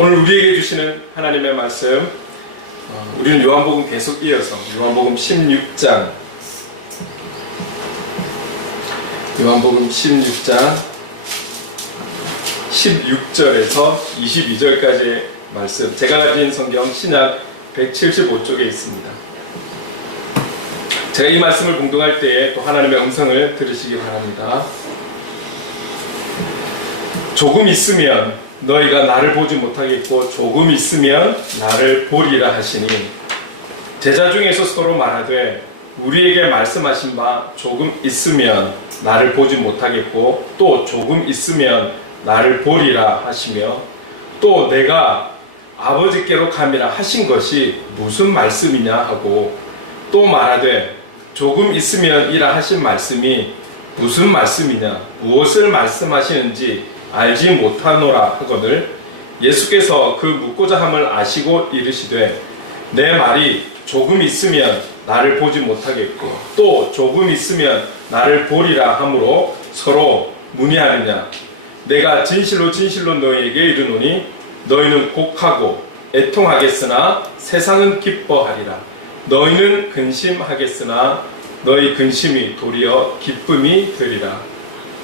오늘 우리에게 주시는 하나님의 말씀, 우리는 요한복음 계속 이어서 요한복음 16장 16절에서 22절까지의 말씀, 제가 가진 성경 신약 175쪽에 있습니다. 제가 이 말씀을 공독할 때에 또 하나님의 음성을 들으시기 바랍니다. 조금 있으면 너희가 나를 보지 못하겠고 조금 있으면 나를 보리라 하시니, 제자 중에서 서로 말하되 우리에게 말씀하신 바 조금 있으면 나를 보지 못하겠고 또 조금 있으면 나를 보리라 하시며, 또 내가 아버지께로 감이라 하신 것이 무슨 말씀이냐 하고 또 말하되 조금 있으면 이라 하신 말씀이 무슨 말씀이냐, 무엇을 말씀하시는지 알지 못하노라 하거늘, 예수께서 그 묻고자 함을 아시고 이르시되 내 말이 조금 있으면 나를 보지 못하겠고 또 조금 있으면 나를 보리라 하므로 서로 문의하느냐. 내가 진실로 진실로 너희에게 이르노니 너희는 곡하고 애통하겠으나 세상은 기뻐하리라. 너희는 근심하겠으나 너희 근심이 도리어 기쁨이 되리라.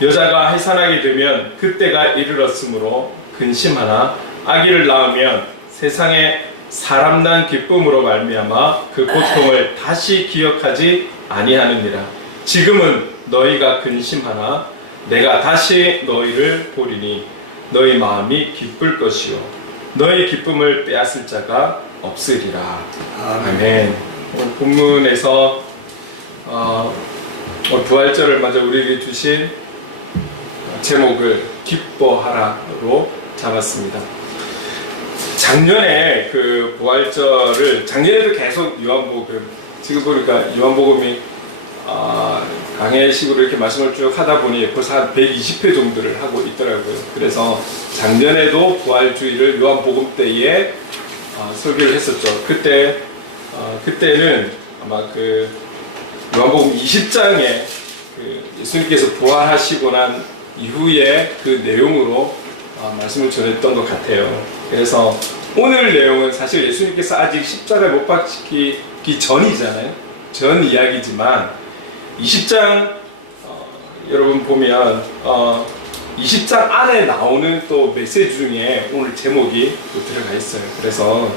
여자가 해산하게 되면 그때가 이르렀으므로 근심하나 아기를 낳으면 세상에 사람 난 기쁨으로 말미암아 그 고통을 다시 기억하지 아니하느니라. 지금은 너희가 근심하나 내가 다시 너희를 보리니 너희 마음이 기쁠 것이요 너희 기쁨을 빼앗을 자가 없으리라. 아멘. 본문에서 부활절을 맞아 우리에게 주신 제목을 기뻐하라로 잡았습니다. 작년에 그 부활절을, 작년에도 계속 요한복음, 지금 보니까 요한복음이 강해식으로 이렇게 말씀을 쭉 하다 보니 벌써 한 120회 정도를 하고 있더라고요. 그래서 작년에도 부활주의를 요한복음 때에 설교를 했었죠. 그때는 아마 그 요한복음 20장에 그 예수님께서 부활하시고 난 이후에 그 내용으로 말씀을 전했던 것 같아요. 그래서 오늘 내용은 사실 예수님께서 아직 십자가에 못 박히기 전이잖아요. 전 이야기지만 20장 여러분 보면 20장 안에 나오는 또 메시지 중에 오늘 제목이 또 들어가 있어요. 그래서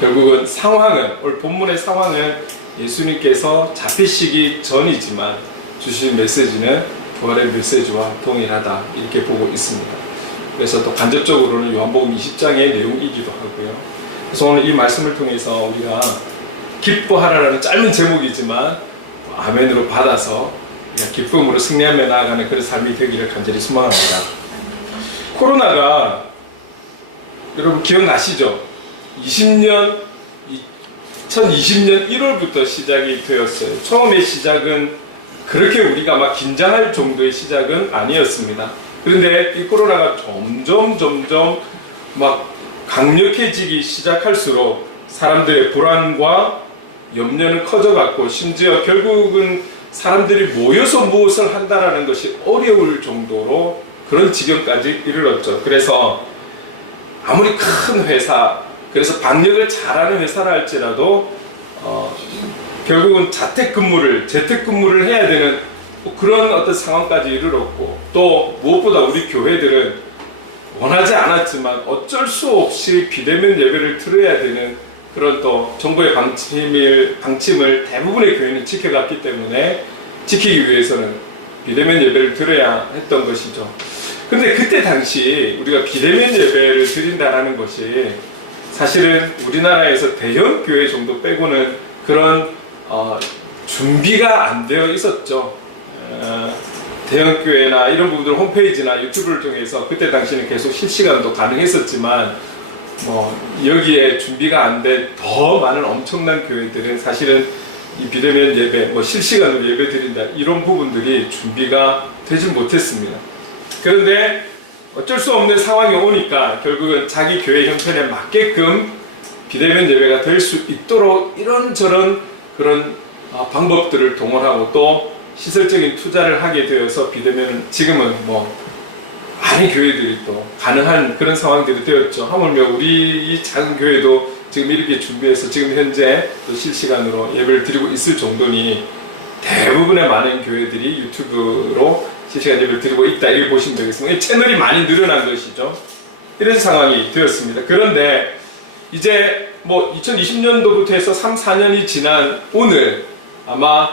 결국은 상황은, 오늘 본문의 상황은 예수님께서 잡히시기 전이지만 주신 메시지는 부활의 메시지와 동일하다, 이렇게 보고 있습니다. 그래서 또 간접적으로는 요한복음 20장의 내용이기도 하고요. 그래서 오늘 이 말씀을 통해서 우리가 기뻐하라라는 짧은 제목이지만 아멘으로 받아서 기쁨으로 승리하며 나아가는 그런 삶이 되기를 간절히 소망합니다. 코로나가 여러분 기억나시죠? 2020년 1월부터 시작이 되었어요. 처음에 시작은 그렇게 우리가 막 긴장할 정도의 시작은 아니었습니다. 그런데 이 코로나가 점점 막 강력해지기 시작할수록 사람들의 불안과 염려는 커져갔고, 심지어 결국은 사람들이 모여서 무엇을 한다라는 것이 어려울 정도로 그런 지경까지 이르렀죠. 그래서 아무리 큰 회사, 그래서 방역을 잘하는 회사라 할지라도 결국은 재택근무를 해야 되는 그런 어떤 상황까지 이르렀고, 또 무엇보다 우리 교회들은 원하지 않았지만 어쩔 수 없이 비대면 예배를 드려야 되는 그런 또 정부의 방침을 대부분의 교회는 지켜갔기 때문에 지키기 위해서는 비대면 예배를 드려야 했던 것이죠. 그런데 그때 당시 우리가 비대면 예배를 드린다는 것이 사실은 우리나라에서 대형 교회 정도 빼고는 그런 준비가 안 되어 있었죠. 대형 교회나 이런 부분들 홈페이지나 유튜브를 통해서 그때 당시는 계속 실시간도 가능했었지만 여기에 준비가 안 된 더 많은 엄청난 교회들은 사실은 이 비대면 예배, 실시간으로 예배 드린다, 이런 부분들이 준비가 되지 못했습니다. 그런데 어쩔 수 없는 상황이 오니까 결국은 자기 교회 형편에 맞게끔 비대면 예배가 될 수 있도록 이런저런 그런 방법들을 동원하고 또 시설적인 투자를 하게 되어서 비대면은 지금은 많은 교회들이 또 가능한 그런 상황들이 되었죠. 하물며 우리 이 작은 교회도 지금 이렇게 준비해서 지금 현재 또 실시간으로 예배를 드리고 있을 정도니 대부분의 많은 교회들이 유튜브로 실시간 예배를 드리고 있다, 이렇게 보시면 되겠습니다. 채널이 많이 늘어난 것이죠. 이런 상황이 되었습니다. 그런데 이제 뭐 2020년도부터 해서 3, 4년이 지난 오늘 아마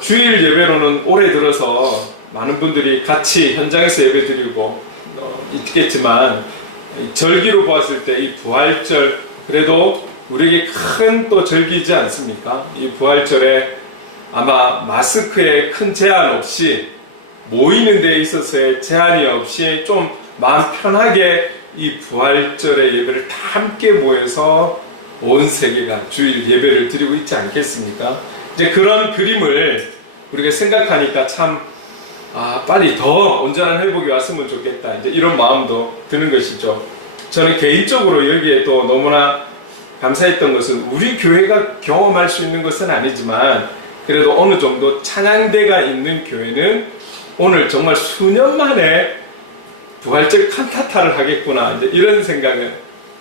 주일 예배로는 올해 들어서 많은 분들이 같이 현장에서 예배 드리고 있겠지만, 절기로 보았을 때 이 부활절, 그래도 우리에게 큰 또 절기이지 않습니까? 이 부활절에 아마 마스크에 큰 제한 없이, 모이는 데 있어서의 제한이 없이 좀 마음 편하게 이 부활절의 예배를 다 함께 모여서 온 세계가 주일 예배를 드리고 있지 않겠습니까? 이제 그런 그림을 우리가 생각하니까 참 빨리 더 온전한 회복이 왔으면 좋겠다, 이제 이런 마음도 드는 것이죠. 저는 개인적으로 여기에 또 너무나 감사했던 것은, 우리 교회가 경험할 수 있는 것은 아니지만 그래도 어느 정도 찬양대가 있는 교회는 오늘 정말 수년 만에 부활절 칸타타를 하겠구나, 이제 이런 생각을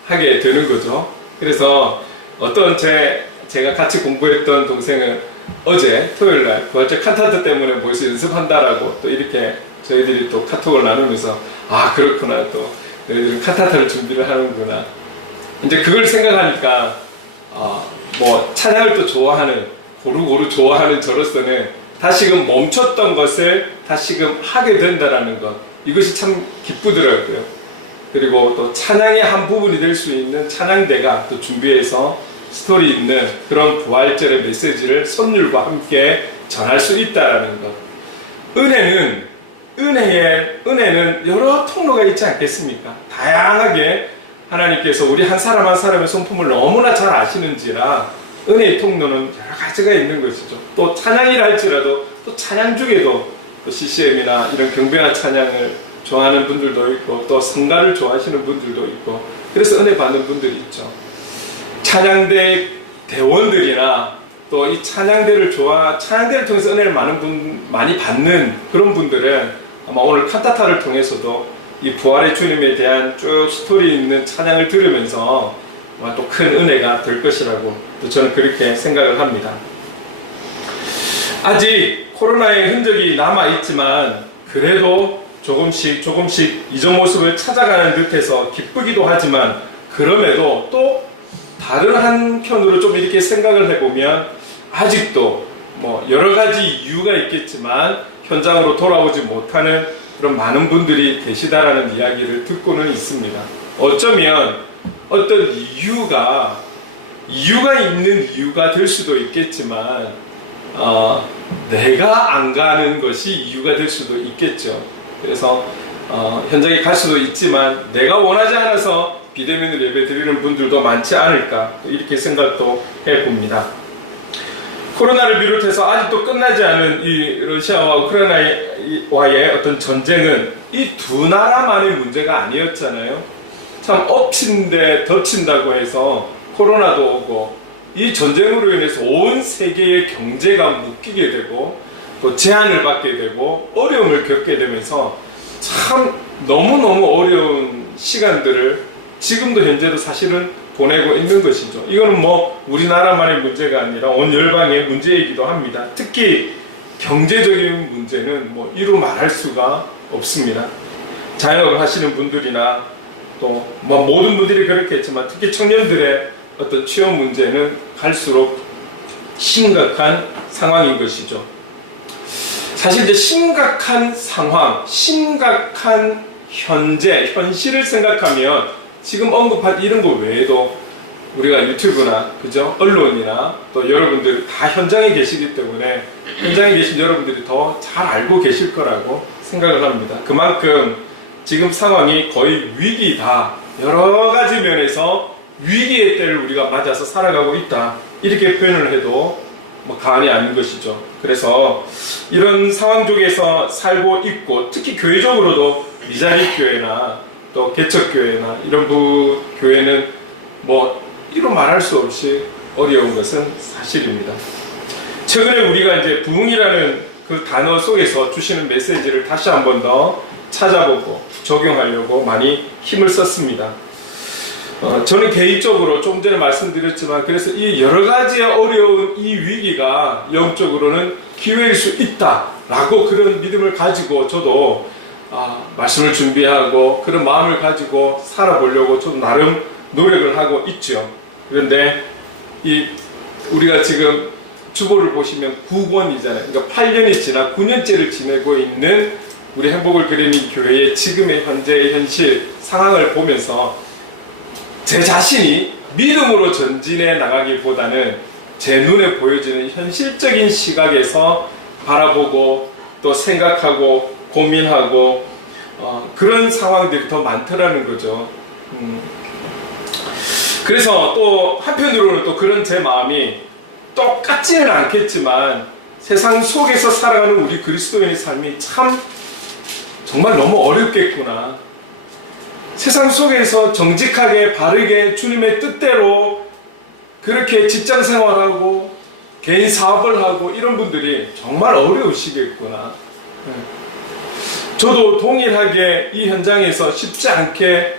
하게 되는 거죠. 그래서 어떤 제가 같이 공부했던 동생은 어제 토요일날 부활절 칸타타 때문에 모여서 연습한다라고 또 이렇게 저희들이 또 카톡을 나누면서, 그렇구나, 또 너희들은 칸타타를 준비를 하는구나, 이제 그걸 생각하니까 뭐 찬양을 또 좋아하는, 고루고루 좋아하는 저로서는 다시금 멈췄던 것을 다시금 하게 된다라는 것, 이것이 참 기쁘더라고요. 그리고 또 찬양의 한 부분이 될 수 있는 찬양대가 또 준비해서 스토리 있는 그런 부활절의 메시지를 선율과 함께 전할 수 있다라는 것. 은혜는 여러 통로가 있지 않겠습니까? 다양하게 하나님께서 우리 한 사람 한 사람의 손품을 너무나 잘 아시는지라, 은혜의 통로는 여러 가지가 있는 것이죠. 또 찬양이라 할지라도 또 찬양 중에도 또 CCM이나 이런 경배와 찬양을 좋아하는 분들도 있고, 또 성가를 좋아하시는 분들도 있고, 그래서 은혜 받는 분들이 있죠. 찬양대 대원들이나 또 이 찬양대를 통해서 은혜를 많이 받는 그런 분들은 아마 오늘 칸타타를 통해서도 이 부활의 주님에 대한 쭉 스토리 있는 찬양을 들으면서 아마 또 큰 은혜가 될 것이라고 또 저는 그렇게 생각을 합니다. 아직 코로나의 흔적이 남아있지만 그래도 조금씩 이전 모습을 찾아가는 듯해서 기쁘기도 하지만, 그럼에도 또 다른 한편으로 좀 이렇게 생각을 해보면 아직도 뭐 여러 가지 이유가 있겠지만 현장으로 돌아오지 못하는 그런 많은 분들이 계시다라는 이야기를 듣고는 있습니다. 어쩌면 어떤 이유가 있는 이유가 될 수도 있겠지만 내가 안 가는 것이 이유가 될 수도 있겠죠. 그래서 현장에 갈 수도 있지만 내가 원하지 않아서 비대면으로 예배 드리는 분들도 많지 않을까, 이렇게 생각도 해봅니다. 코로나를 비롯해서 아직도 끝나지 않은 이 러시아와 우크라이나와의 어떤 전쟁은 이 두 나라만의 문제가 아니었잖아요. 참 엎친데 덮친다고 해서 코로나도 오고, 이 전쟁으로 인해서 온 세계의 경제가 묶이게 되고 또 제한을 받게 되고 어려움을 겪게 되면서 참 너무너무 어려운 시간들을 지금도 현재도 사실은 보내고 있는 것이죠. 이거는 뭐 우리나라만의 문제가 아니라 온 열방의 문제이기도 합니다. 특히 경제적인 문제는 뭐 이루 말할 수가 없습니다. 자영업을 하시는 분들이나 또 뭐 모든 분들이 그렇겠지만 특히 청년들의 어떤 취업 문제는 갈수록 심각한 상황인 것이죠. 사실 이제 심각한 상황, 심각한 현실을 생각하면 지금 언급한 이런 거 외에도 우리가 유튜브나 그죠? 언론이나 또 여러분들 다 현장에 계시기 때문에 현장에 계신 여러분들이 더 잘 알고 계실 거라고 생각을 합니다. 그만큼 지금 상황이 거의 위기다. 여러 가지 면에서 위기의 때를 우리가 맞아서 살아가고 있다. 이렇게 표현을 해도 뭐 과언이 아닌 것이죠. 그래서 이런 상황 속에서 살고 있고, 특히 교회적으로도 미자립 교회나 또 개척교회나 이런 교회는 뭐 이로 말할 수 없이 어려운 것은 사실입니다. 최근에 우리가 이제 부흥이라는 그 단어 속에서 주시는 메시지를 다시 한 번 더 찾아보고 적용하려고 많이 힘을 썼습니다. 저는 개인적으로 조금 전에 말씀드렸지만, 그래서 이 여러 가지의 어려운 이 위기가 영적으로는 기회일 수 있다라고 그런 믿음을 가지고 저도 말씀을 준비하고 그런 마음을 가지고 살아보려고 저도 나름 노력을 하고 있죠. 그런데 우리가 지금 주보를 보시면 9권이잖아요. 그러니까 8년이 지나 9년째를 지내고 있는 우리 행복을 그리는 교회의 지금의 현재의 현실 상황을 보면서 제 자신이 믿음으로 전진해 나가기보다는 제 눈에 보여지는 현실적인 시각에서 바라보고 또 생각하고 고민하고 그런 상황들이 더 많더라는 거죠. 그래서 또 한편으로는 또 그런 제 마음이 똑같지는 않겠지만 세상 속에서 살아가는 우리 그리스도인의 삶이 참 정말 너무 어렵겠구나. 세상 속에서 정직하게 바르게 주님의 뜻대로 그렇게 직장 생활하고 개인 사업을 하고 이런 분들이 정말 어려우시겠구나. 저도 동일하게 이 현장에서 쉽지 않게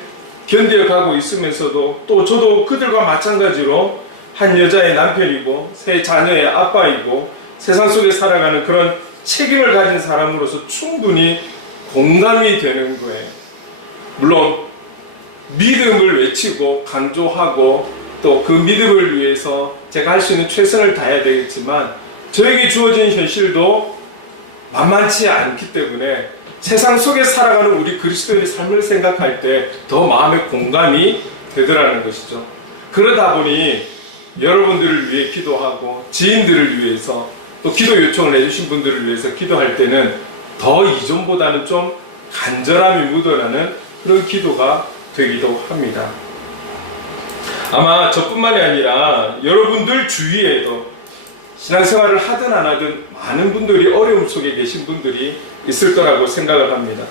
견뎌가고 있으면서도 또 저도 그들과 마찬가지로 한 여자의 남편이고 세 자녀의 아빠이고 세상 속에 살아가는 그런 책임을 가진 사람으로서 충분히 공감이 되는 거예요. 물론 믿음을 외치고 강조하고 또 그 믿음을 위해서 제가 할 수 있는 최선을 다해야 되겠지만 저에게 주어진 현실도 만만치 않기 때문에 세상 속에 살아가는 우리 그리스도인의 삶을 생각할 때 더 마음의 공감이 되더라는 것이죠. 그러다 보니 여러분들을 위해 기도하고 지인들을 위해서 또 기도 요청을 해주신 분들을 위해서 기도할 때는 더 이전보다는 좀 간절함이 묻어나는 그런 기도가 되기도 합니다. 아마 저뿐만이 아니라 여러분들 주위에도 신앙생활을 하든 안 하든 많은 분들이 어려움 속에 계신 분들이 있을 거라고 생각을 합니다.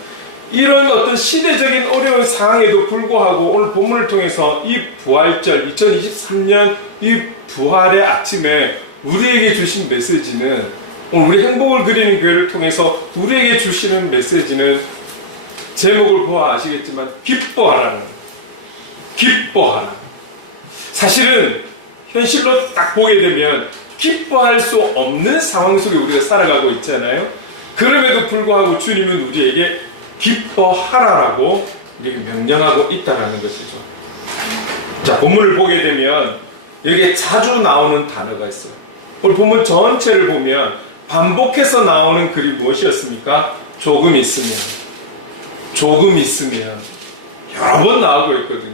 이런 어떤 시대적인 어려운 상황에도 불구하고 오늘 본문을 통해서 이 부활절 2023년 이 부활의 아침에 우리에게 주신 메시지는 오늘 우리 행복을 그리는 교회를 통해서 우리에게 주시는 메시지는 제목을 보아 아시겠지만 기뻐하라는 거예요. 기뻐하라. 사실은 현실로 딱 보게 되면 기뻐할 수 없는 상황 속에 우리가 살아가고 있잖아요. 그럼에도 불구하고 주님은 우리에게 기뻐하라라고 우리에게 명령하고 있다는 것이죠. 자, 본문을 보게 되면 여기에 자주 나오는 단어가 있어요. 오늘 본문 전체를 보면 반복해서 나오는 글이 무엇이었습니까? 조금 있으면. 조금 있으면. 여러 번 나오고 있거든요.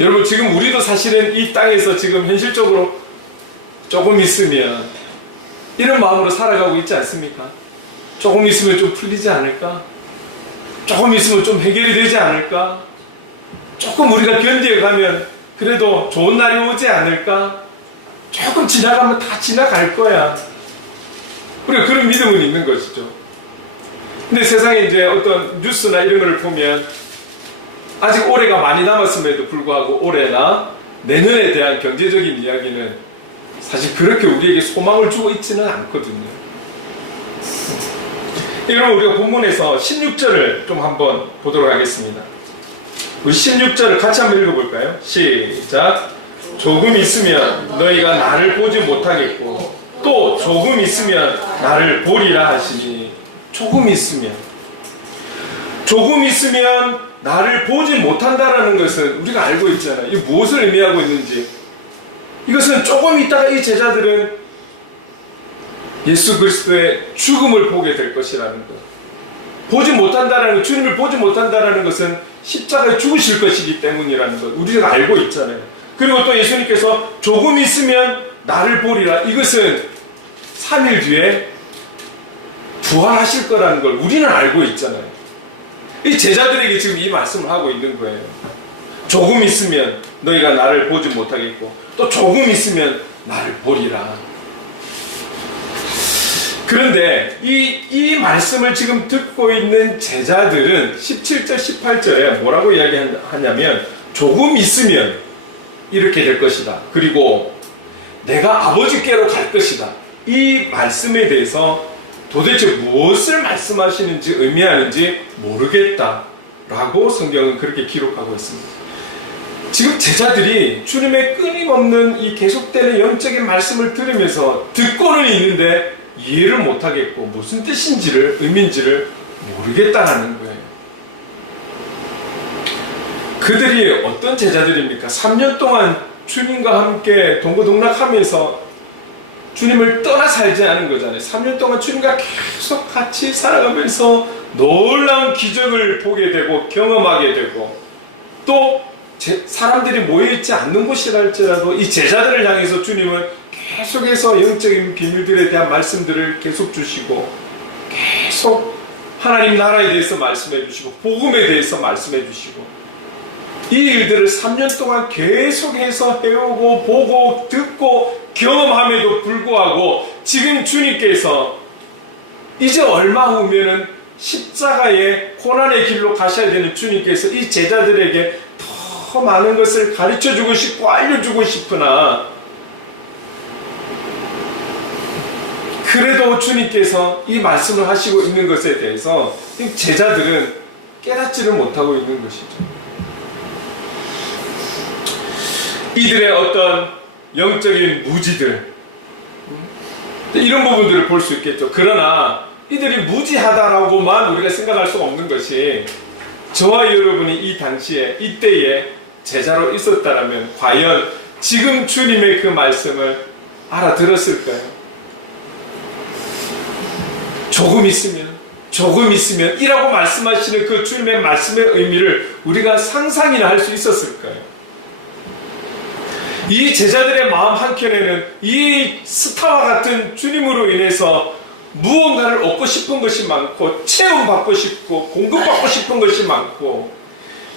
여러분, 지금 우리도 사실은 이 땅에서 지금 현실적으로 조금 있으면 이런 마음으로 살아가고 있지 않습니까? 조금 있으면 좀 풀리지 않을까? 조금 있으면 좀 해결이 되지 않을까? 조금 우리가 견뎌가면 그래도 좋은 날이 오지 않을까? 조금 지나가면 다 지나갈 거야. 우리가 그런 믿음은 있는 것이죠. 근데 세상에 이제 어떤 뉴스나 이런 걸 보면 아직 올해가 많이 남았음에도 불구하고 올해나 내년에 대한 경제적인 이야기는 사실 그렇게 우리에게 소망을 주고 있지는 않거든요. 여러분, 우리가 본문에서 16절을 좀 한번 보도록 하겠습니다. 우리 16절을 같이 한번 읽어볼까요? 시작. 조금 있으면 너희가 나를 보지 못하겠고 또 조금 있으면 나를 보리라 하시니. 조금 있으면 나를 보지 못한다라는 것은 우리가 알고 있잖아요. 이 무엇을 의미하고 있는지. 이것은 조금 있다가 이 제자들은 예수 그리스도의 죽음을 보게 될 것이라는 것. 보지 못한다라는 것, 주님을 보지 못한다라는 것은 십자가에 죽으실 것이기 때문이라는 것. 우리가 알고 있잖아요. 그리고 또 예수님께서 조금 있으면 나를 보리라. 이것은 3일 뒤에 부활하실 거라는 걸 우리는 알고 있잖아요. 이 제자들에게 지금 이 말씀을 하고 있는 거예요. 조금 있으면 너희가 나를 보지 못하겠고 또 조금 있으면 나를 보리라. 그런데 이 말씀을 지금 듣고 있는 제자들은 17절 18절에 뭐라고 이야기하냐면 조금 있으면 이렇게 될 것이다. 그리고 내가 아버지께로 갈 것이다. 이 말씀에 대해서 도대체 무엇을 말씀하시는지 의미하는지 모르겠다라고 성경은 그렇게 기록하고 있습니다. 지금 제자들이 주님의 끊임없는 이 계속되는 영적인 말씀을 들으면서 듣고는 있는데 이해를 못하겠고 무슨 뜻인지를 의미인지를 모르겠다라는 거예요. 그들이 어떤 제자들입니까? 3년 동안 주님과 함께 동고동락하면서 주님을 떠나 살지 않은 거잖아요. 3년 동안 주님과 계속 같이 살아가면서 놀라운 기적을 보게 되고 경험하게 되고 또 사람들이 모여있지 않는 곳이라 할지라도 이 제자들을 향해서 주님은 계속해서 영적인 비밀들에 대한 말씀들을 계속 주시고 계속 하나님 나라에 대해서 말씀해 주시고 복음에 대해서 말씀해 주시고 이 일들을 3년 동안 계속해서 해오고 보고 듣고 경험함에도 불구하고 지금 주님께서 이제 얼마 후면은 십자가의 고난의 길로 가셔야 되는 주님께서 이 제자들에게 더 많은 것을 가르쳐주고 싶고 알려주고 싶으나 그래도 주님께서 이 말씀을 하시고 있는 것에 대해서 제자들은 깨닫지를 못하고 있는 것이죠. 이들의 어떤 영적인 무지들 이런 부분들을 볼 수 있겠죠. 그러나 이들이 무지하다라고만 우리가 생각할 수 없는 것이 저와 여러분이 이 당시에 이때에 제자로 있었다면 과연 지금 주님의 그 말씀을 알아들었을까요? 조금 있으면 이라고 말씀하시는 그 주님의 말씀의 의미를 우리가 상상이나 할 수 있었을까요? 이 제자들의 마음 한켠에는 이 스타와 같은 주님으로 인해서 무언가를 얻고 싶은 것이 많고 체험받고 싶고 공급받고 싶은 것이 많고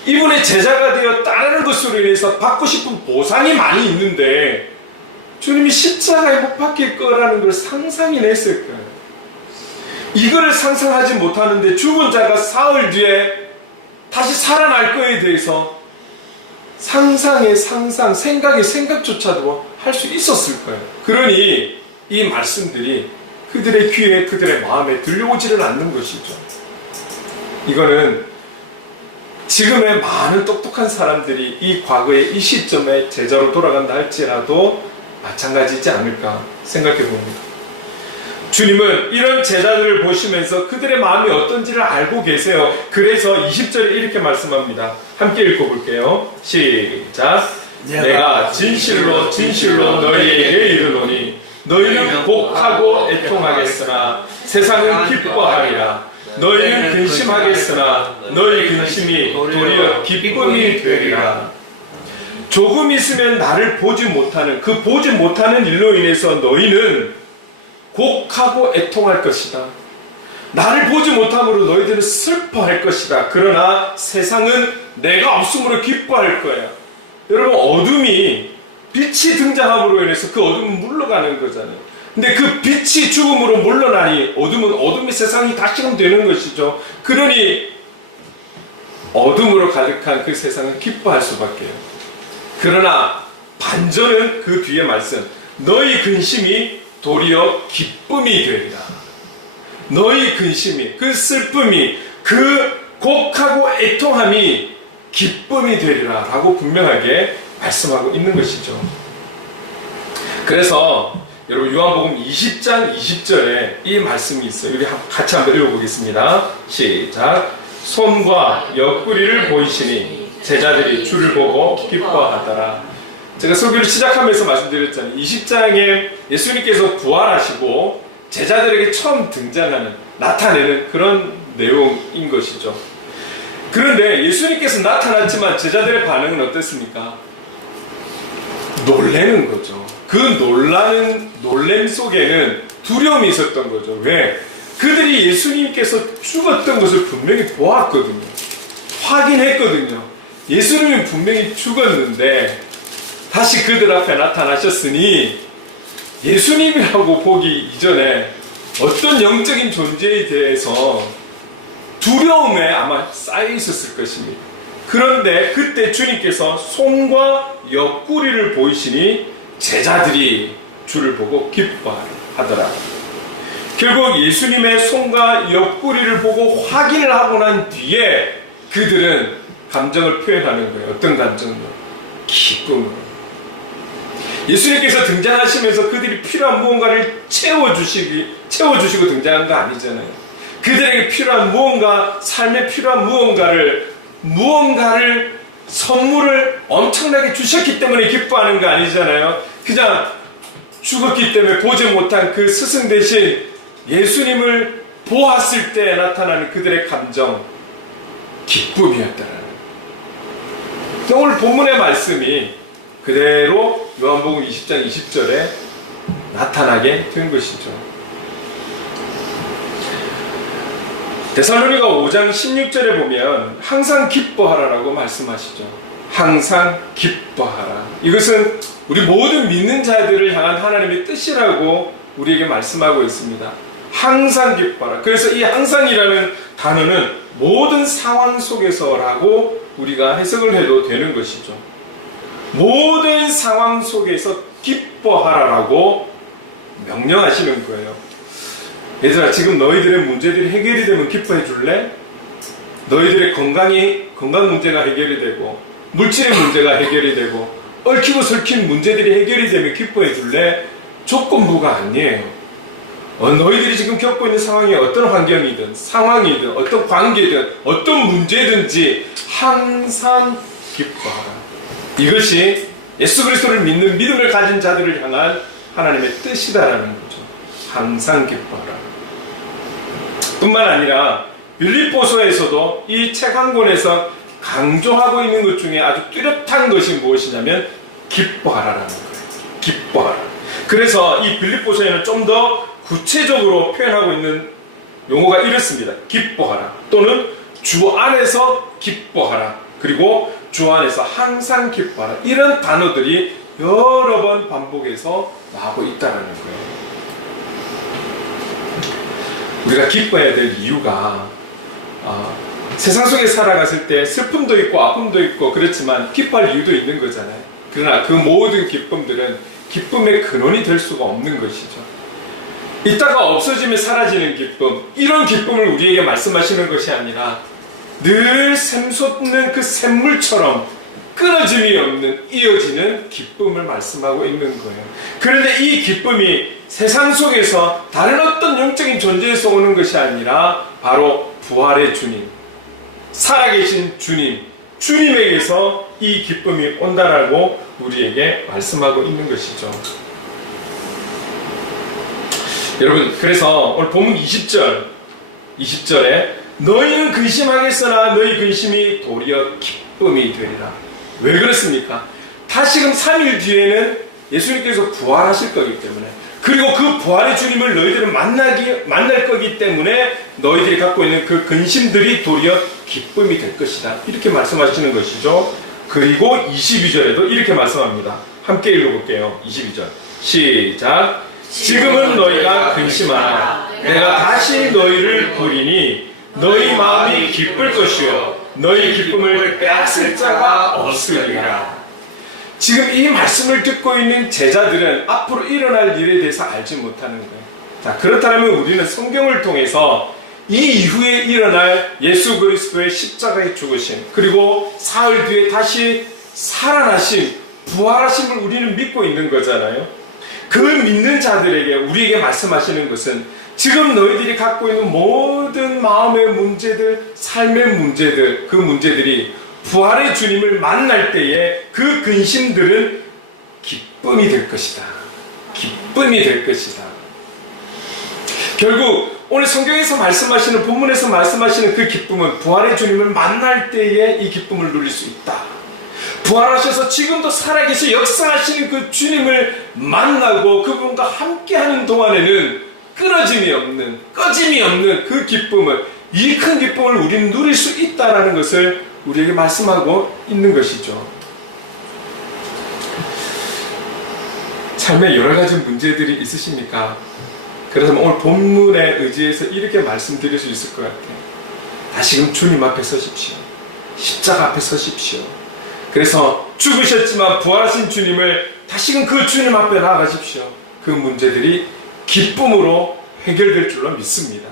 이분의 제자가 되어 따르는 것으로 인해서 받고 싶은 보상이 많이 있는데 주님이 십자가에 못 박힐 거라는 걸 상상이나 했을까요? 이거를 상상하지 못하는데 죽은 자가 사흘 뒤에 다시 살아날 거에 대해서 상상의 상상, 생각의 생각조차도 할 수 있었을까요? 그러니 이 말씀들이 그들의 귀에 그들의 마음에 들려오지를 않는 것이죠. 이거는 지금의 많은 똑똑한 사람들이 이 과거의 이 시점에 제자로 돌아간다 할지라도 마찬가지이지 않을까 생각해 봅니다. 주님은 이런 제자들을 보시면서 그들의 마음이 어떤지를 알고 계세요. 그래서 20절에 이렇게 말씀합니다. 함께 읽어볼게요. 시작. 내가 진실로 진실로 너희에게 이르노니 너희는 복하고 애통하겠으나 세상은 기뻐하리라. 너희는 근심하겠으나 너희 근심이 도리어 기쁨이 되리라. 조금 있으면 나를 보지 못하는 그 보지 못하는 일로 인해서 너희는 곡하고 애통할 것이다. 나를 보지 못함으로 너희들은 슬퍼할 것이다. 그러나 세상은 내가 없음으로 기뻐할 거야. 여러분, 어둠이 빛이 등장함으로 인해서 그 어둠은 물러가는 거잖아요. 근데 그 빛이 죽음으로 물러나니 어둠은 어둠이 세상이 다시금 되는 것이죠. 그러니 어둠으로 가득한 그 세상은 기뻐할 수밖에요. 그러나 반전은 그 뒤에 말씀, 너희 근심이 도리어 기쁨이 되리라. 너희 근심이, 그 슬픔이, 그 곡하고 애통함이 기쁨이 되리라 라고 분명하게 말씀하고 있는 것이죠. 그래서 여러분 요한복음 20장 20절에 이 말씀이 있어요. 우리 같이 한번 읽어보겠습니다. 시작. 손과 옆구리를 보이시니 제자들이 주를 보고 기뻐하더라. 제가 설교를 시작하면서 말씀드렸잖아요. 20장에 예수님께서 부활하시고 제자들에게 처음 등장하는, 나타내는 그런 내용인 것이죠. 그런데 예수님께서 나타났지만 제자들의 반응은 어땠습니까? 놀라는 거죠. 그 놀람 속에는 두려움이 있었던 거죠. 왜? 그들이 예수님께서 죽었던 것을 분명히 보았거든요. 확인했거든요. 예수님은 분명히 죽었는데 다시 그들 앞에 나타나셨으니 예수님이라고 보기 이전에 어떤 영적인 존재에 대해서 두려움에 아마 쌓여 있었을 것입니다. 그런데 그때 주님께서 손과 옆구리를 보이시니 제자들이 주를 보고 기뻐하라. 하더라. 결국 예수님의 손과 옆구리를 보고 확인을 하고 난 뒤에 그들은 감정을 표현하는 거예요. 어떤 감정으로? 기쁨으로. 예수님께서 등장하시면서 그들이 필요한 무언가를 채워주시고 등장한 거 아니잖아요. 그들에게 필요한 무언가, 삶에 필요한 무언가를 선물을 엄청나게 주셨기 때문에 기뻐하는 거 아니잖아요. 그냥 죽었기 때문에 보지 못한 그 스승 대신 예수님을 보았을 때 나타나는 그들의 감정, 기쁨이었다라는. 오늘 본문의 말씀이 그대로 요한복음 20장 20절에 나타나게 된 것이죠. 데살로니가 5장 16절에 보면 항상 기뻐하라라고 말씀하시죠. 항상 기뻐하라. 이것은 우리 모든 믿는 자들을 향한 하나님의 뜻이라고 우리에게 말씀하고 있습니다. 항상 기뻐하라. 그래서 이 항상이라는 단어는 모든 상황 속에서라고 우리가 해석을 해도 되는 것이죠. 모든 상황 속에서 기뻐하라라고 명령하시는 거예요. 얘들아, 지금 너희들의 문제들이 해결이 되면 기뻐해 줄래? 너희들의 건강 문제가 해결이 되고 물질의 문제가 해결이 되고 얽히고 설킨 문제들이 해결이 되면 기뻐해 줄래? 조건부가 아니에요. 너희들이 지금 겪고 있는 상황이 어떤 환경이든 상황이든 어떤 관계든 어떤 문제든지 항상 기뻐하라. 이것이 예수 그리스도를 믿는 믿음을 가진 자들을 향한 하나님의 뜻이다라는 거죠. 항상 기뻐하라. 뿐만 아니라 빌립보서에서도 이 책 한 권에서 강조하고 있는 것 중에 아주 뚜렷한 것이 무엇이냐면 기뻐하라라는 거예요. 기뻐하라. 그래서 이 빌립보서에는 좀 더 구체적으로 표현하고 있는 용어가 이렇습니다. 기뻐하라 또는 주 안에서 기뻐하라 그리고 주 안에서 항상 기뻐하라. 이런 단어들이 여러 번 반복해서 나오고 있다는 거예요. 우리가 기뻐해야 될 이유가 세상 속에 살아갔을 때 슬픔도 있고 아픔도 있고 그렇지만 기뻐할 이유도 있는 거잖아요. 그러나 그 모든 기쁨들은 기쁨의 근원이 될 수가 없는 것이죠. 있다가 없어지면 사라지는 기쁨, 이런 기쁨을 우리에게 말씀하시는 것이 아니라 늘 샘솟는 그 샘물처럼 끊어짐이 없는 이어지는 기쁨을 말씀하고 있는 거예요. 그런데 이 기쁨이 세상 속에서 다른 어떤 영적인 존재에서 오는 것이 아니라 바로 부활의 주님, 살아계신 주님, 주님에게서 이 기쁨이 온다라고 우리에게 말씀하고 있는 것이죠. 여러분, 그래서 오늘 본문 20절에 너희는 근심하겠으나 너희 근심이 도리어 기쁨이 되리라. 왜 그렇습니까? 다시금 3일 뒤에는 예수님께서 부활하실 거기 때문에, 그리고 그 부활의 주님을 너희들은 만날 거기 때문에 너희들이 갖고 있는 그 근심들이 도리어 기쁨이 될 것이다. 이렇게 말씀하시는 것이죠. 그리고 22절에도 이렇게 말씀합니다. 함께 읽어볼게요. 22절 시작. 지금은 너희가 근심하라. 내가 다시 너희를 보리니 너희 마음이 기쁠 것이요 너희 기쁨을 빼앗을 자가 없으리라. 지금 이 말씀을 듣고 있는 제자들은 앞으로 일어날 일에 대해서 알지 못하는 거예요. 자, 그렇다면 우리는 성경을 통해서 이 이후에 일어날 예수 그리스도의 십자가의 죽으심, 그리고 사흘 뒤에 다시 살아나신 부활하심을 우리는 믿고 있는 거잖아요. 그 믿는 자들에게 우리에게 말씀하시는 것은 지금 너희들이 갖고 있는 모든 마음의 문제들, 삶의 문제들, 그 문제들이 부활의 주님을 만날 때에 그 근심들은 기쁨이 될 것이다. 기쁨이 될 것이다. 결국 오늘 성경에서 말씀하시는, 본문에서 말씀하시는 그 기쁨은 부활의 주님을 만날 때에 이 기쁨을 누릴 수 있다. 부활하셔서 지금도 살아계셔 역사하시는 그 주님을 만나고 그분과 함께하는 동안에는 끊어짐이 없는, 꺼짐이 없는 그 기쁨을, 이 큰 기쁨을 우리는 누릴 수 있다는 것을 우리에게 말씀하고 있는 것이죠. 삶에 여러 가지 문제들이 있으십니까? 그래서 오늘 본문에 의지해서 이렇게 말씀드릴 수 있을 것 같아요. 다시금 주님 앞에 서십시오. 십자가 앞에 서십시오. 그래서 죽으셨지만 부활하신 주님을 다시금 그 주님 앞에 나아가십시오. 그 문제들이 기쁨으로 해결될 줄로 믿습니다.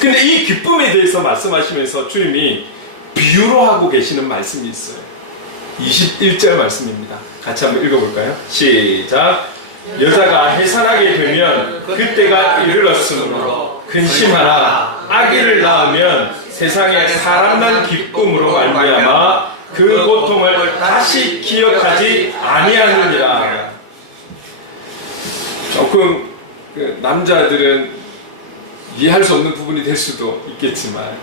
근데 이 기쁨에 대해서 말씀하시면서 주님이 비유로 하고 계시는 말씀이 있어요. 21절 말씀입니다. 같이 한번 읽어볼까요? 시작. 여자가 해산하게 되면 그때가 이르렀으므로 근심하라. 아기를 낳으면 세상에 사람난 기쁨으로 말미암아 그 고통을 다시 기억하지 아니하느니라. 조금 남자들은 이해할 수 없는 부분이 될 수도 있겠지만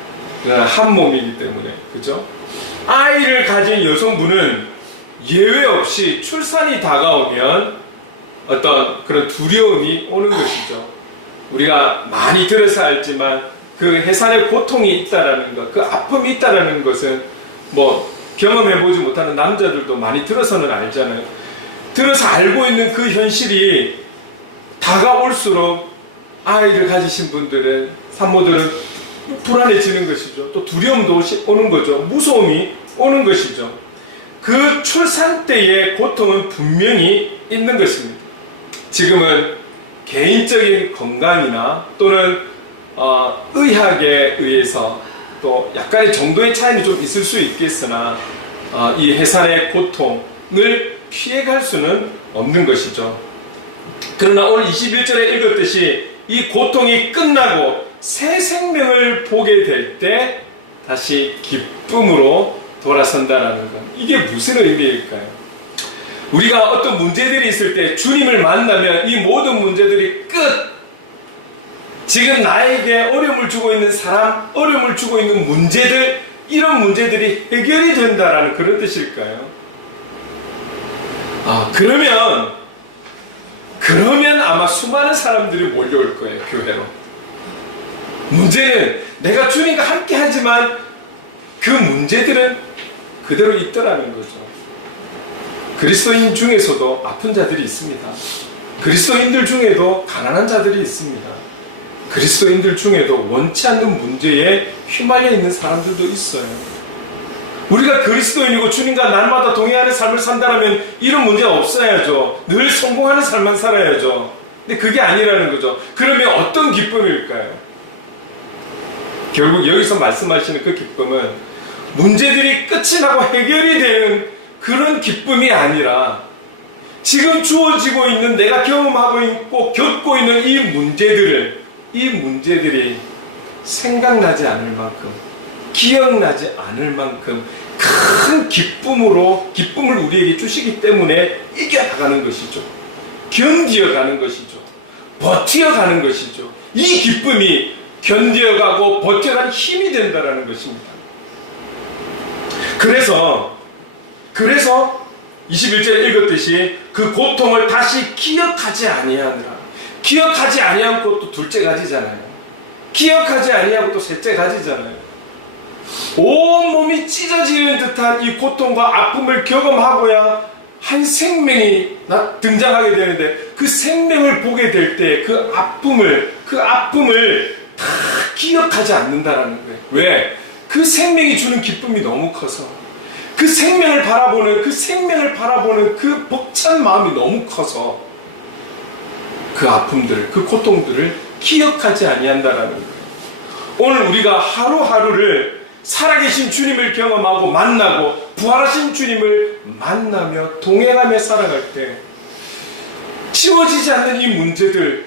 한 몸이기 때문에, 그죠? 아이를 가진 여성분은 예외 없이 출산이 다가오면 어떤 그런 두려움이 오는 것이죠. 우리가 많이 들어서 알지만 그 해산의 고통이 있다라는 것, 그 아픔이 있다라는 것은 뭐 경험해보지 못하는 남자들도 많이 들어서는 알잖아요. 들어서 알고 있는 그 현실이 다가올수록 아이를 가지신 분들은, 산모들은 불안해지는 것이죠. 또 두려움도 오는 거죠. 무서움이 오는 것이죠. 그 출산 때의 고통은 분명히 있는 것입니다. 지금은 개인적인 건강이나 또는 의학에 의해서 또 약간의 정도의 차이는 좀 있을 수 있겠으나 이 해산의 고통을 피해갈 수는 없는 것이죠. 그러나 오늘 21절에 읽었듯이 이 고통이 끝나고 새 생명을 보게 될 때 다시 기쁨으로 돌아선다라는 것, 이게 무슨 의미일까요? 우리가 어떤 문제들이 있을 때 주님을 만나면 이 모든 문제들이 끝! 지금 나에게 어려움을 주고 있는 사람, 어려움을 주고 있는 문제들, 이런 문제들이 해결이 된다라는 그런 뜻일까요? 그러면 아마 수많은 사람들이 몰려올 거예요, 교회로. 문제는 내가 주님과 함께 하지만 그 문제들은 그대로 있더라는 거죠. 그리스도인 중에서도 아픈 자들이 있습니다. 그리스도인들 중에도 가난한 자들이 있습니다. 그리스도인들 중에도 원치 않는 문제에 휘말려 있는 사람들도 있어요. 우리가 그리스도인이고 주님과 날마다 동행하는 삶을 산다면 이런 문제가 없어야죠. 늘 성공하는 삶만 살아야죠. 근데 그게 아니라는 거죠. 그러면 어떤 기쁨일까요? 결국 여기서 말씀하시는 그 기쁨은 문제들이 끝이 나고 해결이 되는 그런 기쁨이 아니라 지금 주어지고 있는, 내가 경험하고 있고 겪고 있는 이 문제들이 생각나지 않을 만큼, 기억나지 않을 만큼 큰 기쁨을 우리에게 주시기 때문에 이겨나가는 것이죠. 견디어가는 것이죠. 버텨가는 것이죠. 이 기쁨이 견디어가고 버텨가는 힘이 된다는 것입니다. 그래서 21절에 읽었듯이 그 고통을 다시 기억하지 아니하느라. 기억하지 아니하고 또 둘째 가지잖아요. 기억하지 아니하고 또 셋째 가지잖아요. 온몸이 찢어지는 듯한 이 고통과 아픔을 경험하고야 한 생명이 등장하게 되는데, 그 생명을 보게 될 때 그 아픔을 다 기억하지 않는다라는 거예요. 왜? 그 생명이 주는 기쁨이 너무 커서, 그 생명을 바라보는 그 벅찬 마음이 너무 커서 그 아픔들을, 그 고통들을 기억하지 아니한다라는 거예요. 오늘 우리가 하루하루를 살아계신 주님을 경험하고 만나고 부활하신 주님을 만나며 동행하며 살아갈 때 지워지지 않는 이 문제들,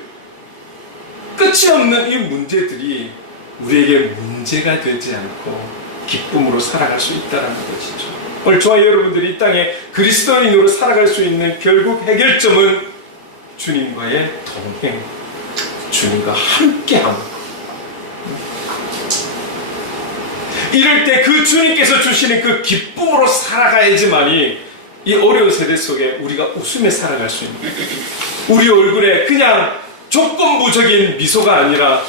끝이 없는 이 문제들이 우리에게 문제가 되지 않고 기쁨으로 살아갈 수 있다는 것이죠. 오늘 저와 여러분들이 이 땅에 그리스도인으로 살아갈 수 있는 결국 해결점은 주님과의 동행, 주님과 함께함. 이럴 때 그 주님께서 주시는 그 기쁨으로 살아가야지만이 이 어려운 세대 속에 우리가 웃으며 살아갈 수 있는, 우리 얼굴에 그냥 조건부적인 미소가 아니라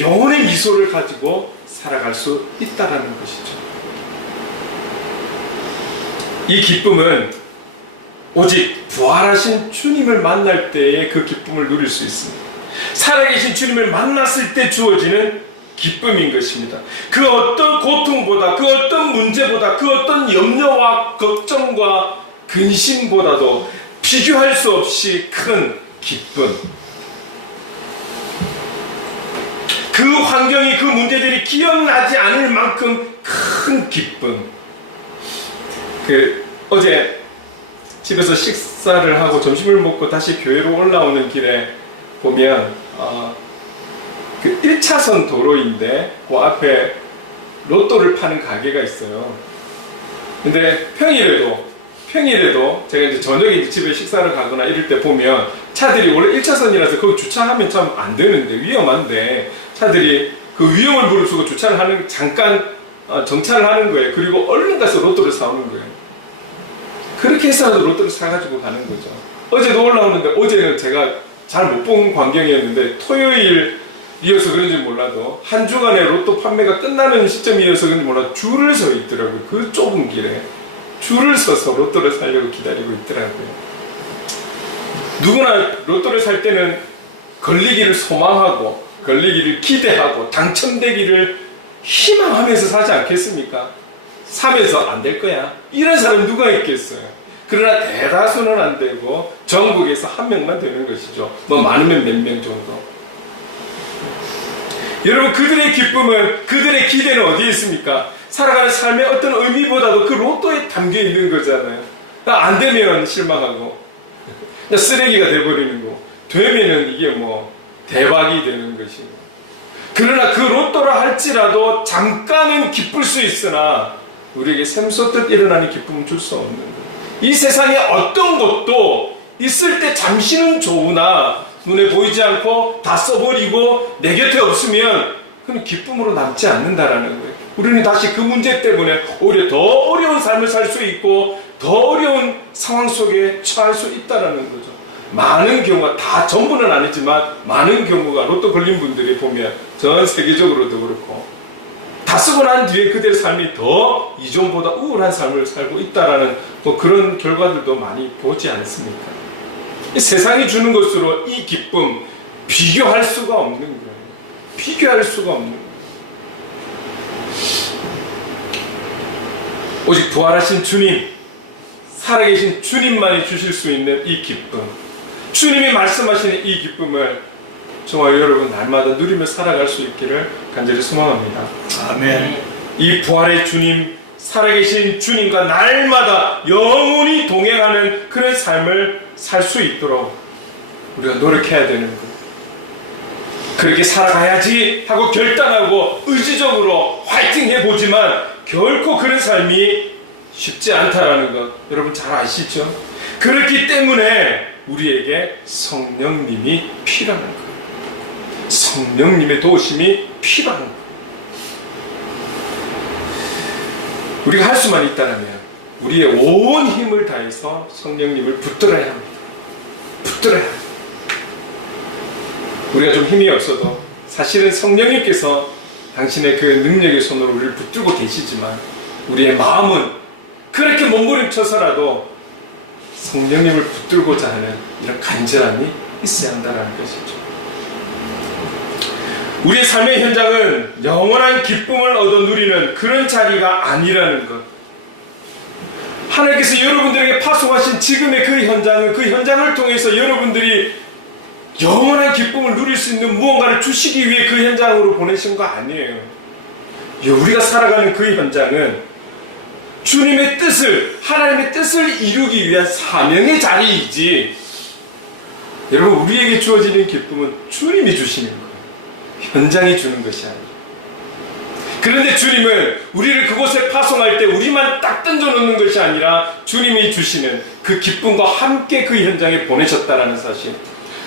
영혼의 미소를 가지고 살아갈 수 있다는 것이죠. 이 기쁨은 오직 부활하신 주님을 만날 때에 그 기쁨을 누릴 수 있습니다. 살아계신 주님을 만났을 때 주어지는 기쁨인 것입니다. 그 어떤 고통보다, 그 어떤 문제보다, 그 어떤 염려와 걱정과 근심보다도 비교할 수 없이 큰 기쁨, 그 환경이, 그 문제들이 기억나지 않을 만큼 큰 기쁨. 어제 집에서 식사를 하고 점심을 먹고 다시 교회로 올라오는 길에 보면 그 1차선 도로인데 그 앞에 로또를 파는 가게가 있어요. 근데 평일에도 제가 이제 저녁에 집에 식사를 가거나 이럴 때 보면 차들이 원래 1차선이라서 거기 주차하면 참 안 되는데, 위험한데 차들이 그 위험을 무릅쓰고 주차를 하는, 잠깐 정차를 하는 거예요. 그리고 얼른 가서 로또를 사오는 거예요. 그렇게 해서라도 로또를 사가지고 가는 거죠. 어제도 올라오는데, 어제는 제가 잘 못 본 광경이었는데 토요일이어서 그런지 몰라도 한 주간에 로또 판매가 끝나는 시점이어서 그런지 몰라도 줄을 서 있더라고요. 그 좁은 길에 줄을 서서 로또를 사려고 기다리고 있더라고요. 누구나 로또를 살 때는 걸리기를 소망하고, 걸리기를 기대하고, 당첨되기를 희망하면서 사지 않겠습니까? 사면서 안 될 거야, 이런 사람 누가 있겠어요? 그러나 대다수는 안 되고 전국에서 한 명만 되는 것이죠. 뭐 많으면 몇 명 정도. 여러분, 그들의 기쁨은, 그들의 기대는 어디에 있습니까? 살아가는 삶의 어떤 의미보다도 그 로또에 담겨 있는 거잖아요. 안 되면 실망하고 쓰레기가 돼버리는 거, 되면은 이게 뭐 대박이 되는 것이고. 그러나 그 로또라 할지라도 잠깐은 기쁠 수 있으나 우리에게 샘솟듯 일어나는 기쁨은 줄 수 없는 거예요. 이 세상에 어떤 것도 있을 때 잠시는 좋으나 눈에 보이지 않고 다 써버리고 내 곁에 없으면 그건 기쁨으로 남지 않는다라는 거예요. 우리는 다시 그 문제 때문에 오히려 더 어려운 삶을 살 수 있고 더 어려운 상황 속에 처할 수 있다라는 거죠. 많은 경우가, 다 전부는 아니지만 많은 경우가 로또 걸린 분들이 보면 전 세계적으로도 그렇고 다 쓰고 난 뒤에 그들의 삶이 더 이전보다 우울한 삶을 살고 있다라는 뭐 그런 결과들도 많이 보지 않습니까? 이 세상이 주는 것으로 이 기쁨 비교할 수가 없는 거예요. 비교할 수가 없는 거예요. 오직 부활하신 주님, 살아계신 주님만이 주실 수 있는 이 기쁨, 주님이 말씀하시는 이 기쁨을 정말 여러분 날마다 누리며 살아갈 수 있기를 간절히 소망합니다. 아멘. 이 부활의 주님, 살아계신 주님과 날마다 영원히 동행하는 그런 삶을 살 수 있도록 우리가 노력해야 되는 것. 그렇게 살아가야지 하고 결단하고 의지적으로 화이팅 해보지만 결코 그런 삶이 쉽지 않다라는 것 여러분 잘 아시죠? 그렇기 때문에 우리에게 성령님이 필요한 거예요. 성령님의 도우심이 필요한 거예요. 우리가 할 수만 있다면 우리의 온 힘을 다해서 성령님을 붙들어야 합니다. 붙들어야 합니다. 우리가 좀 힘이 없어도 사실은 성령님께서 당신의 그 능력의 손으로 우리를 붙들고 계시지만 우리의 마음은 그렇게 몸부림쳐서라도 성령님을 붙들고자 하는 이런 간절함이 있어야 한다는 것이죠. 우리의 삶의 현장은 영원한 기쁨을 얻어 누리는 그런 자리가 아니라는 것. 하나님께서 여러분들에게 파송하신 지금의 그 현장은 그 현장을 통해서 여러분들이 영원한 기쁨을 누릴 수 있는 무언가를 주시기 위해 그 현장으로 보내신 거 아니에요. 우리가 살아가는 그 현장은 주님의 뜻을, 하나님의 뜻을 이루기 위한 사명의 자리이지, 여러분 우리에게 주어지는 기쁨은 주님이 주시는 거예요. 현장이 주는 것이 아니에요. 그런데 주님은 우리를 그곳에 파송할 때 우리만 딱 던져놓는 것이 아니라 주님이 주시는 그 기쁨과 함께 그 현장에 보내셨다라는 사실.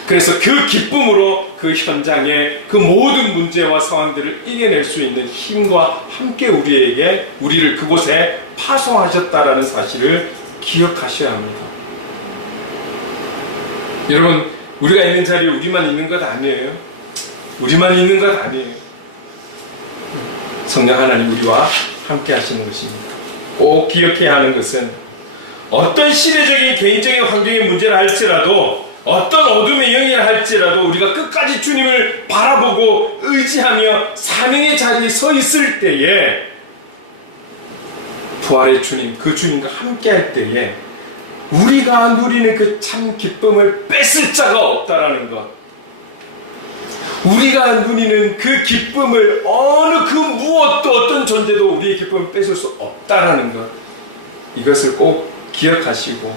그래서 그 기쁨으로 그 현장의 그 모든 문제와 상황들을 이겨낼 수 있는 힘과 함께 우리를 그곳에 파송하셨다라는 사실을 기억하셔야 합니다. 여러분, 우리가 있는 자리에 우리만 있는 것 아니에요. 우리만 있는 것 아니에요. 성령 하나님 우리와 함께 하시는 것입니다. 꼭 기억해야 하는 것은 어떤 시대적인 개인적인 환경의 문제라 할지라도, 어떤 어둠의 영이라 할지라도 우리가 끝까지 주님을 바라보고 의지하며 사명의 자리에 서 있을 때에, 부활의 주님, 그 주님과 함께 할 때에 우리가 누리는 그 참 기쁨을 뺏을 자가 없다라는 것, 우리가 누리는 그 기쁨을 어느 그 무엇도 어떤 존재도 우리의 기쁨을 뺏을 수 없다라는 것, 이것을 꼭 기억하시고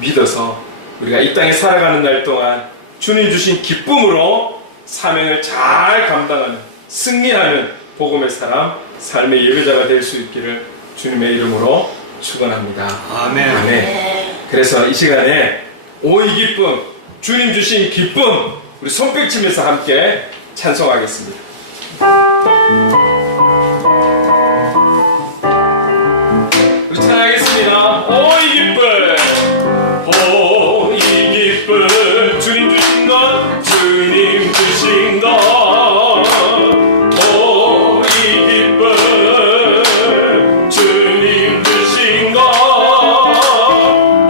믿어서 우리가 이 땅에 살아가는 날 동안 주님 주신 기쁨으로 사명을 잘 감당하는, 승리하는 복음의 사람, 삶의 예배자가 될 수 있기를 주님의 이름으로 축원합니다. 아멘. 아멘. 그래서 이 시간에 오이 기쁨, 주님 주신 기쁨, 우리 손뼉치면서 함께 찬송하겠습니다. 우리 찬양하겠습니다. 오이 기쁨, 오이 기쁨, 주님 주신 것, 주님 주신 것, 오이 기쁨, 주님 주신 것,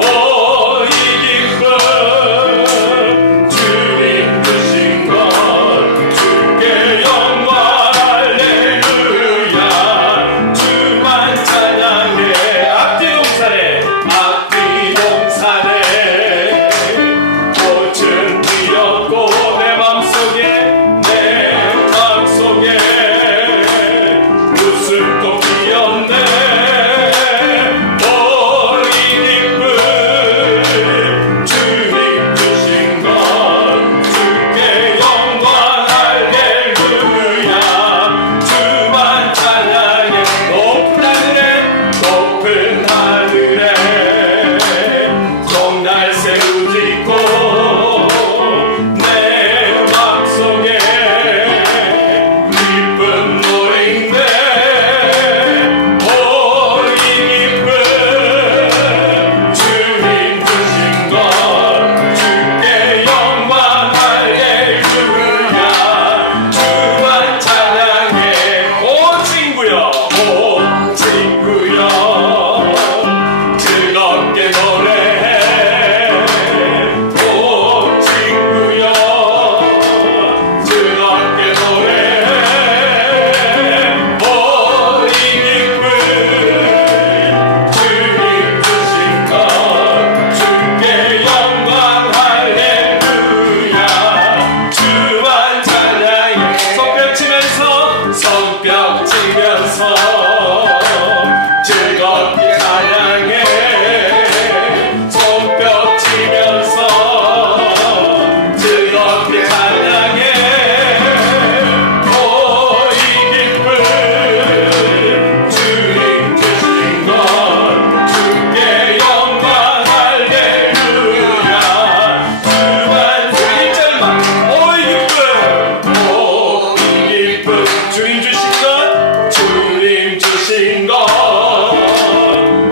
오이 기쁨, 주님 주신 것, 주께 영광 할렐루야, 주만 찬양해. 앞뒤 동산에, 앞뒤 동산에 꽃은 피었고 내 맘속에, 내 맘속에 웃음꽃 피었네. 오이 기쁨, 주님 주신 것, 주께 영광 할렐루야, 주만 찬양해. 높은 하늘에 종날새 우짖고 내 맘속에 기쁜 노래인데, 오이 기쁨, 주님 주신 것, 주께 영광 할렐루야, 주만 찬양해. 오 친구여, 오 친구여, 즐겁게 노래해. 오 친구여, 즐겁게 노래해. 오이 기쁨, 주님 주신 것, 주께 영광 할렐루야, 주만 찬양해. 손뼉 치면서, 손뼉 치면서 즐겁게 찬양해. 손뼉 치면서 즐겁게 찬양해. 오이 기쁨, 주님 주신 것, 주께 영광 할렐루야, 주만. 우리 1절만. 오이 기쁨, 오이 기쁨, 주님 주신 것, 주님 주신 것,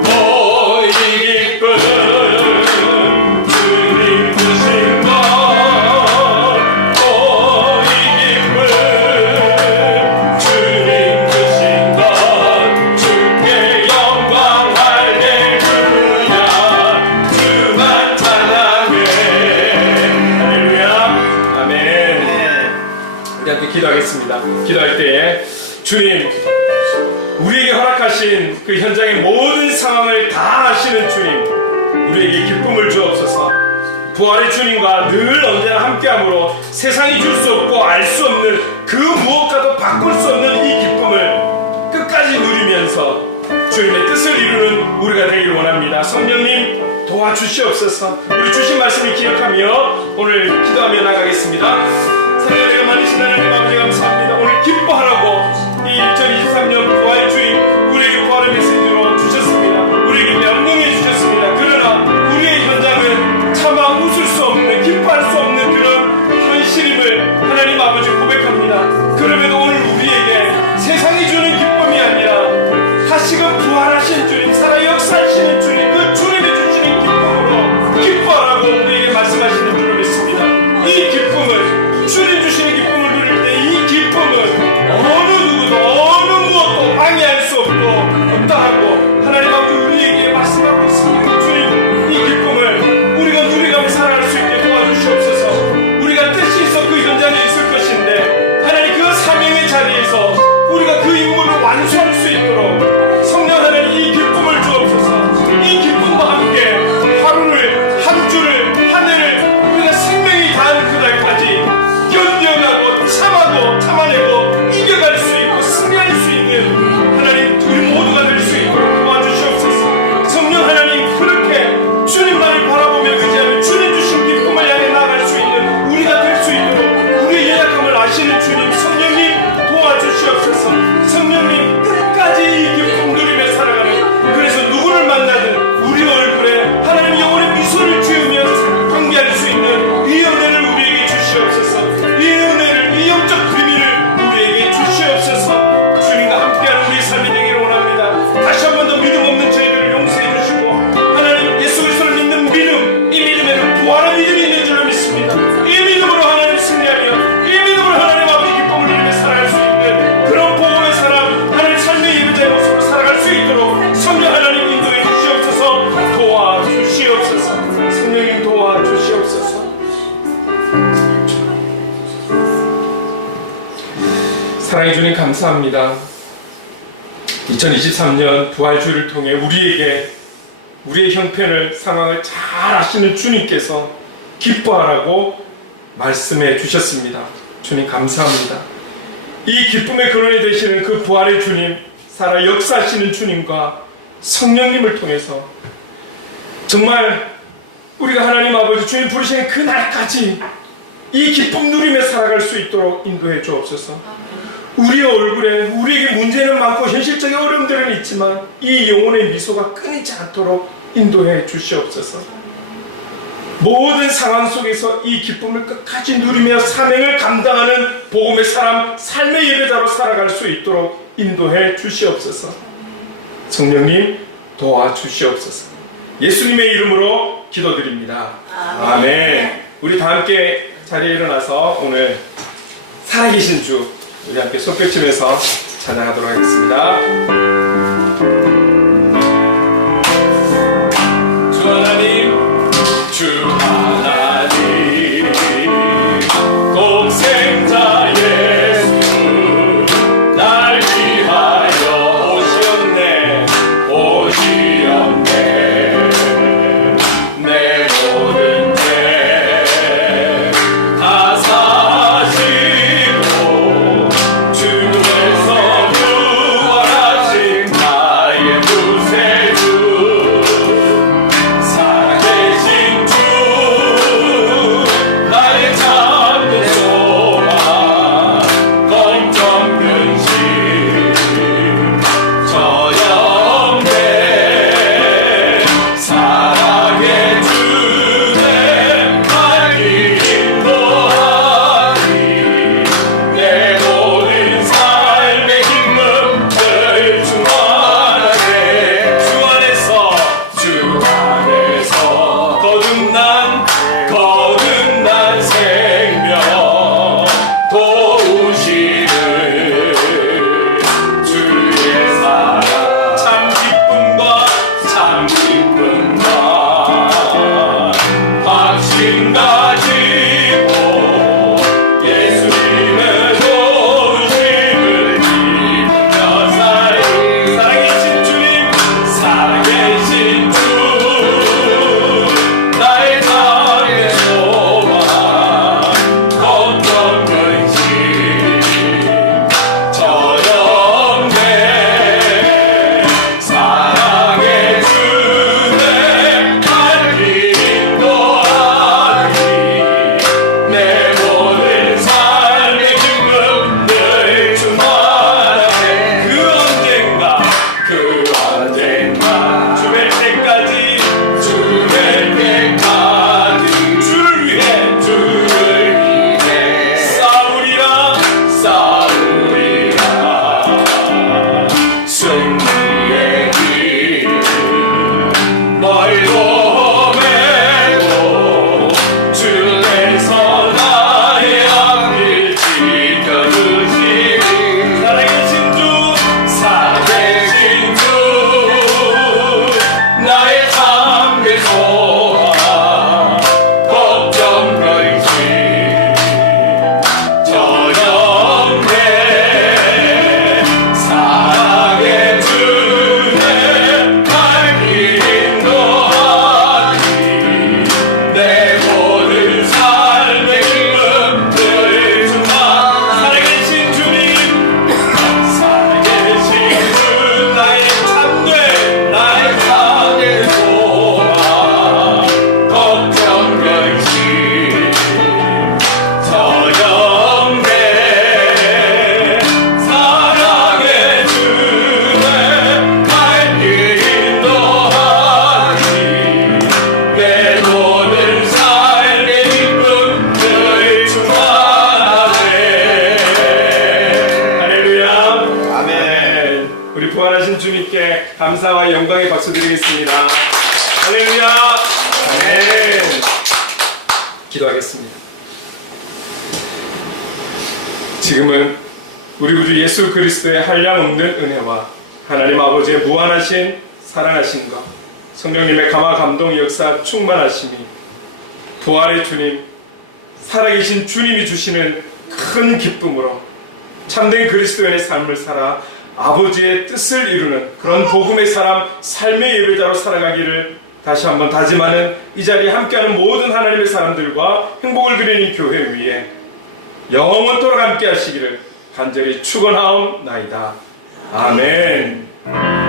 오이 기쁨, 주님 주신 것, 오이 기쁨, 주님 주신 것, 주께 영광 할렐루야, 주만 찬양해. 할렐루야. 아멘. 우리 함께 기도하겠습니다. 기도할 때에 주님, 우리에게 허락하신 그 현장의 모든 상황을 다 아시는 주님, 우리에게 기쁨을 주옵소서. 부활의 주님과 늘 언제나 함께함으로 세상이 줄 수 없고 알 수 없는 그 무엇과도 바꿀 수 없는 이 기쁨을 끝까지 누리면서 주님의 뜻을 이루는 우리가 되기를 원합니다. 성령님 도와주시옵소서. 우리 주신 말씀을 기억하며 오늘 기도하며 나가겠습니다. 사랑하는 많으신 하나님 아버지, 감사합니다. 오늘 기뻐하라고 이 2023년 부활의 주님 우리에게 부활의 메시지로 주셨습니다. 우리에게 명령해 주셨습니다. 그러나 우리의 현장은 차마 웃을 수 없는, 기뻐할 수 없는 그런 현실임을 하나님 아버지 고백합니다. 그럼에도 오늘 우리에게 세상이 주는 기쁨이 아니라 다시금 부활하신 주님, 살아 역사하시는 주님, 그 주님이 주시는 기쁨으로 기뻐하라고 우리에게 말씀하시는 줄로 믿습니다. 이 기쁨을, 주님 주시는 기쁨을 누릴 때 이 아시는 주님 성령님 도와주시옵소서. 성령님 끝까지 이 기쁨 누리며 살아가는, 그래서 누구를 만나든 우리 얼굴에 하나님 영혼의 미소를 지으며 경배할 수 있는 이 은혜를 우리에게 주시옵소서. 이 은혜를, 이 영적 비밀을 우리에게 주시옵소서. 주님과 함께하는 우리 삶이 되기를 원합니다. 다시 한 번 더 믿음 없는 저희들을 용서해 주시고, 하나님 예수 그리스도를 믿는 믿음, 이 믿음에는 부활의 믿음이 있는 줄로 믿습니다. 이 믿음으로 하나님 승리하며, 이 믿음으로 하나님 앞에 기쁨을 누리며 살아갈 수 있는 그런 복음의 사람, 하나님 삶의 예배자의 모습으로 살아갈 수 있도록 성령 하나님 인도해 주시옵소서. 도와주시옵소서. 성령님 도와주시옵소서. 사랑해 주님 감사합니다. 2023년 부활주의를 통해 우리에게 우리의 형편을, 상황을 잘 아시는 주님께서 기뻐하라고 말씀해 주셨습니다. 주님 감사합니다. 이 기쁨의 근원이 되시는 그 부활의 주님, 살아 역사하시는 주님과 성령님을 통해서 정말 우리가 하나님 아버지 주님 부르시는 그 날까지 이 기쁨 누리며 살아갈 수 있도록 인도해 주옵소서. 우리의 얼굴에 우리에게 문제는 많고 현실적인 어려움들은 있지만 이 영혼의 미소가 끊이지 않도록 인도해 주시옵소서. 모든 상황 속에서 이 기쁨을 끝까지 누리며 사명을 감당하는 복음의 사람, 삶의 예배자로 살아갈 수 있도록 인도해 주시옵소서. 성령님 도와주시옵소서. 예수님의 이름으로 기도드립니다. 아멘. 우리 다 함께 자리에 일어나서 오늘 살아계신 주 우리 함께 손뼉치면서 찬양하도록 하겠습니다. 주 하나님, 주 하나님, 독생자 예수 날 위하여 오시었네, 오시었네. 내 모든 죄 다 사시고 주께서 부활하신 충만하신 주님께 감사와 영광의 박수 드리겠습니다. 할렐루야. 아멘. 기도하겠습니다. 지금은 우리 구주 예수 그리스도의 한량없는 은혜와 하나님 아버지의 무한하신 사랑하심과 성령님의 감화 감동 역사 충만하심이 부활의 주님, 살아계신 주님이 주시는 큰 기쁨으로 참된 그리스도인의 삶을 살아 아버지의 뜻을 이루는 그런 복음의 사람, 삶의 예배자로 살아가기를 다시 한번 다짐하는 이 자리에 함께하는 모든 하나님의 사람들과 행복을 드리는 교회 위에 영원토록 함께 하시기를 간절히 축원하옵나이다. 아멘.